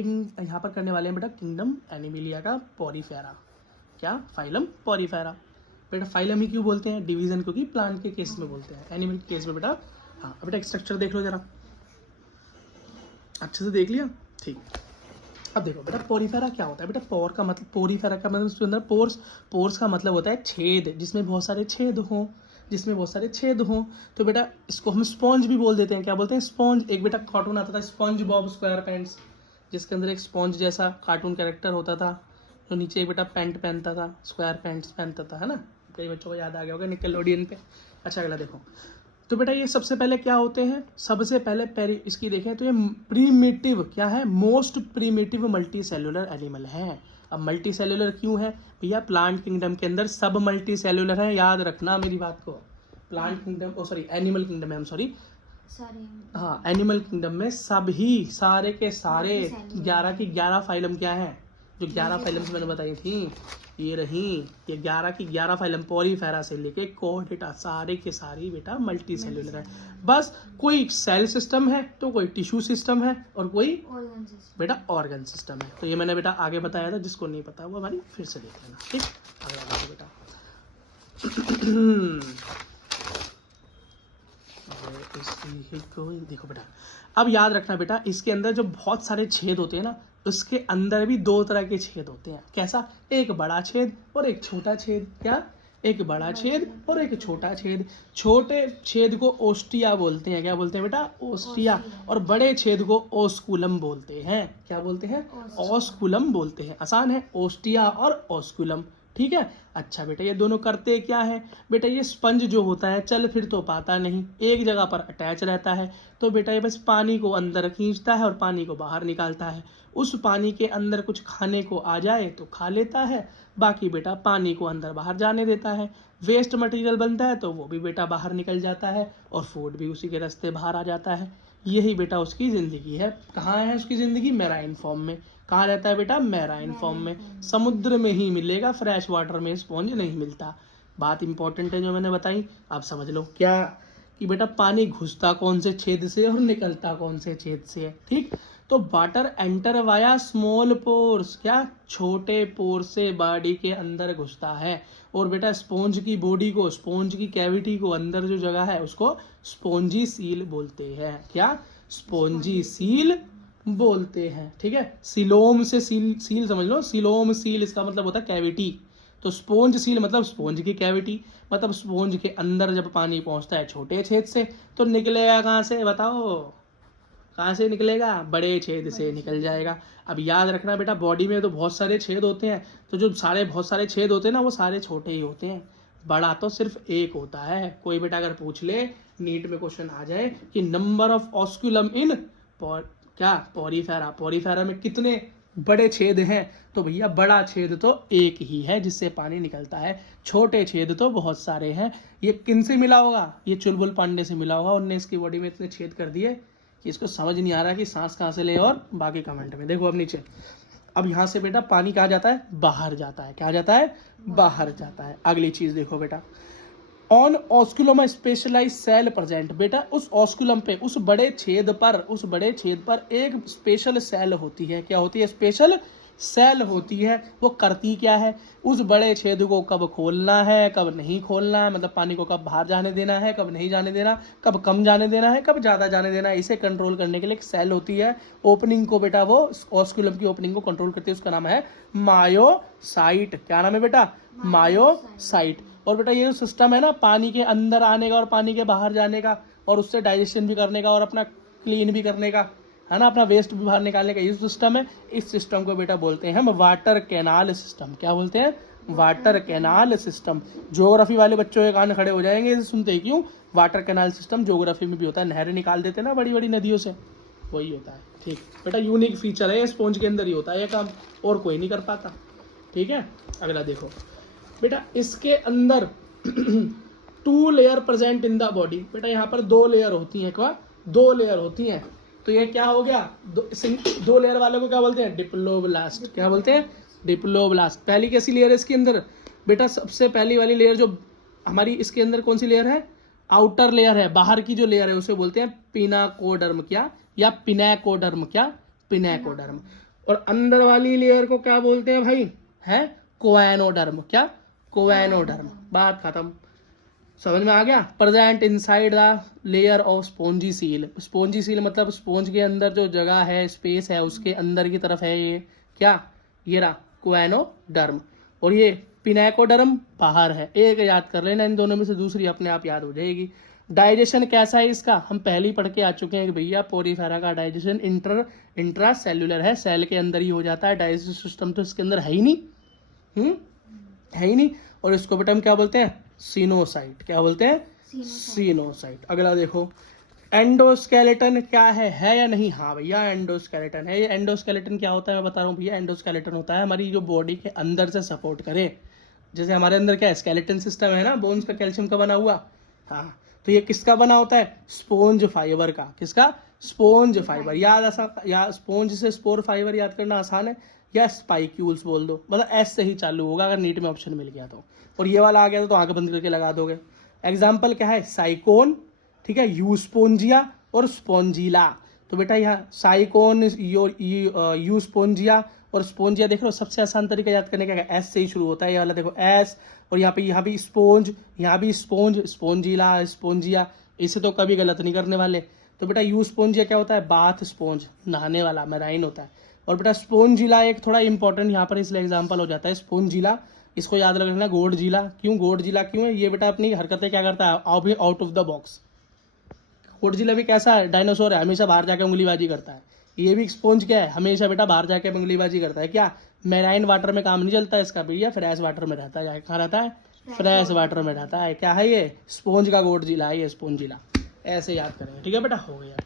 यहाँ पर करने वाले हैं बेटा किंगडम एनिमिलिया का पॉरीफेरा। क्या? Phylum Porifera. बेटा फाइलम ही क्यों बोलते हैं? डिवीजन क्योंकि प्लांट के केस में बोलते हैं, एनिमल के केस में बेटा हाँ। अब बेटा स्ट्रक्चर देख लो जरा, अच्छे से देख लिया? ठीक। अब देखो बेटा पोरीफेरा क्या होता है बेटा? पोर का मतलब, पोरीफेरा का मतलब उसके अंदर पोर्स, पोर्स का मतलब होता है छेद, जिसमें बहुत सारे छेद हों, जिसमें बहुत सारे छेद हों। तो बेटा इसको हम स्पॉन्ज भी बोल देते हैं। क्या बोलते हैं? स्पॉन्ज। एक बेटा कार्टून आता था स्पॉन्ज बॉब स्क्वायर पैंट्स, जिसके अंदर एक स्पॉन्ज जैसा कार्टून कैरेक्टर होता था, जो नीचे एक बेटा पैंट पहनता था, स्क्वायर पैंट्स पहनता था, है ना? कई बच्चों को याद आ गया होगा निकलोडियन पे। अच्छा अगला देखो, तो बेटा ये सबसे पहले क्या होते हैं? सबसे पहले इसकी देखें तो ये प्रीमिटिव क्या है? Most primitive multi cellular animal है। अब मल्टी सेलुलर क्यों है भैया? प्लांट किंगडम के अंदर सब मल्टी सेलुलर है, याद रखना मेरी बात को। प्लांट किंगडम, ओ सॉरी एनिमल किंगडम है, हम सॉरी हाँ, एनिमल किंगडम में सभी सारे के सारे 11 की 11 फाइलम क्या है? जो 11 फाइलम्स मैंने बताई थी ये रही, ये 11 की 11 फाइलम पॉलीफेरा से लेके कोर्डेटा सारे के सारी बेटा मल्टी सेलुलर है। बस कोई सेल सिस्टम है तो कोई टिश्यू सिस्टम है और कोई बेटा ऑर्गन सिस्टम है। तो ये मैंने बेटा आगे बताया था, जिसको नहीं पता वो हमारी फिर से देख लेना। ठीक, अगला देखो बेटा देखो बेटा, अब याद रखना बेटा इसके अंदर जो बहुत सारे छेद होते हैं ना, उसके अंदर भी दो तरह के छेद होते हैं। कैसा? एक बड़ा छेद और एक छोटा छेद। क्या? एक बड़ा छेद और एक छोटा छेद। छोटे छेद को ओस्टिया बोलते हैं। क्या बोलते हैं बेटा? ओस्टिया। और बड़े छेद को ओस्कुलम बोलते हैं। क्या बोलते हैं? ओस्कुलम बोलते हैं। आसान है, ओस्टिया और ओस्कुलम। ठीक है। अच्छा बेटा ये दोनों करते क्या है बेटा? ये स्पंज जो होता है चल फिर तो पाता नहीं, एक जगह पर अटैच रहता है। तो बेटा ये बस पानी को अंदर खींचता है और पानी को बाहर निकालता है। उस पानी के अंदर कुछ खाने को आ जाए तो खा लेता है, बाकी बेटा पानी को अंदर बाहर जाने देता है। वेस्ट मटेरियल बनता है तो वो भी बेटा बाहर निकल जाता है और फूड भी उसी के रास्ते बाहर आ जाता है। यही बेटा उसकी ज़िंदगी है। कहाँ है उसकी ज़िंदगी? मैराइन फॉर्म में। कहाँ रहता है बेटा? मैराइन फॉर्म में। समुद्र में ही मिलेगा, फ्रेश वाटर में स्पॉन्ज नहीं मिलता। बात इंपॉर्टेंट है जो मैंने बताई, आप समझ लो। क्या? कि बेटा पानी घुसता कौन से छेद से और निकलता कौन से छेद से है। ठीक, तो water enter via small pores. क्या? छोटे पोर से बॉडी के अंदर घुसता है। और बेटा स्पॉन्ज की बॉडी को, स्पॉन्ज की कैविटी को अंदर जो जगह है उसको स्पॉन्जी सील बोलते हैं। क्या? स्पॉन्जी सील बोलते हैं। ठीक है। सिलोम से सील, सील समझ लो, सिलोम सील इसका मतलब होता है कैविटी। तो स्पॉन्ज सील मतलब स्पॉन्ज की कैविटी, मतलब स्पॉन्ज के अंदर जब पानी पहुंचता है छोटे छेद से तो निकलेगा कहाँ से? बताओ कहाँ से निकलेगा? बड़े छेद से निकल जाएगा। अब याद रखना बेटा बॉडी में तो बहुत सारे छेद होते हैं, तो जो सारे बहुत सारे छेद होते हैं ना वो सारे छोटे ही होते हैं, बड़ा तो सिर्फ एक होता है। कोई बेटा अगर पूछ ले नीट में क्वेश्चन आ जाए कि नंबर ऑफ ऑस्कुलम इन क्या पॉरीफेरा, पॉरीफेरा में कितने बड़े छेद हैं, तो भैया बड़ा छेद तो एक ही है जिससे पानी निकलता है, छोटे छेद तो बहुत सारे हैं। ये किन से मिला होगा? ये चुलबुल पांडे से मिला होगा, उनने इसकी बॉडी में इतने छेद कर दिए कि इसको समझ नहीं आ रहा कि सांस कहाँ से ले। और बाकी कमेंट में देखो अब नीचे। अब यहाँ से बेटा पानी कहाँ जाता है? बाहर जाता है। क्या जाता है? बाहर जाता है। अगली चीज देखो बेटा, on osculum specialise cell present. बेटा उस ऑस्कुलम पे, उस बड़े छेद पर एक स्पेशल सेल होती है। क्या होती है? स्पेशल सेल होती है। वो करती क्या है? उस बड़े छेद को कब खोलना है, कब नहीं खोलना है, मतलब पानी को कब बाहर जाने देना है, कब नहीं जाने देना, कब कम जाने देना है, कब ज़्यादा जाने देना है, इसे कंट्रोल करने के लिए एक सेल होती है। ओपनिंग को बेटा वो ऑस्कुलम की ओपनिंग को कंट्रोल करती है, उसका नाम है मायोसाइट। क्या नाम है बेटा? मायोसाइट। और बेटा ये जो सिस्टम है ना पानी के अंदर आने का और पानी के बाहर जाने का, और उससे डाइजेशन भी करने का और अपना क्लीन भी करने का, है ना, अपना वेस्ट भी बाहर निकालने का, ये सिस्टम है। इस सिस्टम को बेटा बोलते हैं हम वाटर कैनाल सिस्टम। क्या बोलते हैं? Water canal system. ज्योग्राफी वाले बच्चों के कान खड़े हो जाएंगे इसे सुनते ही। क्यों? वाटर कैनाल सिस्टम ज्योग्राफी में भी होता है। नहरें निकाल देते हैं ना बड़ी बड़ी नदियों से, वही होता है। ठीक बेटा, यूनिक फीचर है, स्पॉन्ज के अंदर ही होता है ये काम, और कोई नहीं कर पाता। ठीक है। अगला देखो बेटा, इसके अंदर 2 layer present in the body. बेटा यहाँ पर 2 लेयर होती हैं। क्या? 2 लेयर होती हैं। तो ये क्या हो गया? 2 लेयर वाले को क्या बोलते हैं? डिप्लोब्लास्ट। क्या बोलते हैं? डिप्लोब्लास्ट। पहली कैसी लेयर है इसके अंदर? बेटा सबसे पहली वाली लेयर जो हमारी इसके अंदर कौन सी लेयर है? आउटर लेयर है, बाहर की जो लेयर है उसे बोलते हैं पिनाकोडर्म। क्या? या पिनैकोडर्म। क्या? पिनैकोडर्म। और अंदर वाली लेयर को क्या बोलते हैं भाई, है कोएनोडर्म। क्या, कोएनोडर्म। बात खत्म, समझ में आ गया। Present inside the layer of spongy seal. Spongy seal मतलब स्पॉन्ज के अंदर जो जगह है, स्पेस है, उसके अंदर की तरफ है ये क्या, ये रहा कोएनोडर्म। और ये पिनेकोडर्म बाहर है। एक याद कर लेना इन दोनों में से, दूसरी अपने आप याद हो जाएगी। डाइजेशन कैसा है इसका, हम पहले ही पढ़ के आ चुके हैं कि भैया पोरीफेरा का डाइजेशन इंट्रा सेल्यूलर है, सेल के अंदर ही हो जाता है। डाइजेस्टिव सिस्टम तो इसके अंदर है ही नहीं, है ही नहीं। और इसको बेटा हम क्या बोलते हैं, सीनोसाइट। क्या बोलते हैं, सीनोसाइट। अगला देखो, एंडोस्केलेटन क्या है या नहीं। हाँ भैया एंडोस्केलेटन है। ये एंडोस्केलेटन क्या होता है मैं बता रहा हूँ भैया। एंडोस्केलेटन होता है हमारी जो बॉडी के अंदर से सपोर्ट करे। जैसे हमारे अंदर क्या है, स्केलेटन सिस्टम है ना, बोन्स का, कैल्शियम का बना हुआ। हाँ, तो ये किसका बना होता है, स्पोंज फाइबर का। किसका, स्पोंज फाइबर। याद आसान, या स्पोंज से स्पोर फाइबर याद करना आसान है, या स्पाइक्यूल्स बोल दो, मतलब एस से ही चालू होगा अगर नीट में ऑप्शन मिल गया तो। और ये वाला आ गया तो आंख बंद करके लगा दोगे। एग्जाम्पल क्या है, साइकोन, ठीक है, यूस्पोंजिया और स्पोंजिला। तो बेटा यहाँ साइकोन, यूस्पोंजिया और स्पोंजिया देख लो, सबसे आसान तरीका याद करने का है, एस से ही शुरू होता है ये वाला, देखो एस। और यहाँ भी स्पोंज, यहाँ भी स्पोंज, स्पोंजिला, स्पोंजिया। इसे तो कभी गलत नहीं करने वाले। तो बेटा यूस्पोंजिया क्या होता है, बाथ स्पोंज, नहाने वाला, मैराइन होता है। और बेटा स्पोंजिला एक थोड़ा इंपॉर्टेंट यहाँ पर इसलिए एग्जाम्पल हो जाता है, स्पोंजिला। इसको याद रखना, गोडजिला। क्यों गोडजिला क्यों है, ये बेटा अपनी हरकतें क्या करता है, out of the box. Godzilla भी कैसा है, डायनासोर है, हमेशा बाहर जाकर उंगलीबाजी करता है। ये भी स्पोंज क्या है, हमेशा बेटा बाहर जाके उंगलीबाजी करता है। क्या, मैराइन वाटर में काम नहीं चलता है इसका भैया, फ्रेश वाटर में रहता है। कहाँ रहता है, फ्रेश वाटर में रहता है। क्या है ये, स्पोंज का गोडजिला है ये, स्पोंजिला। ऐसे याद करेंगे, ठीक है बेटा, हो गया।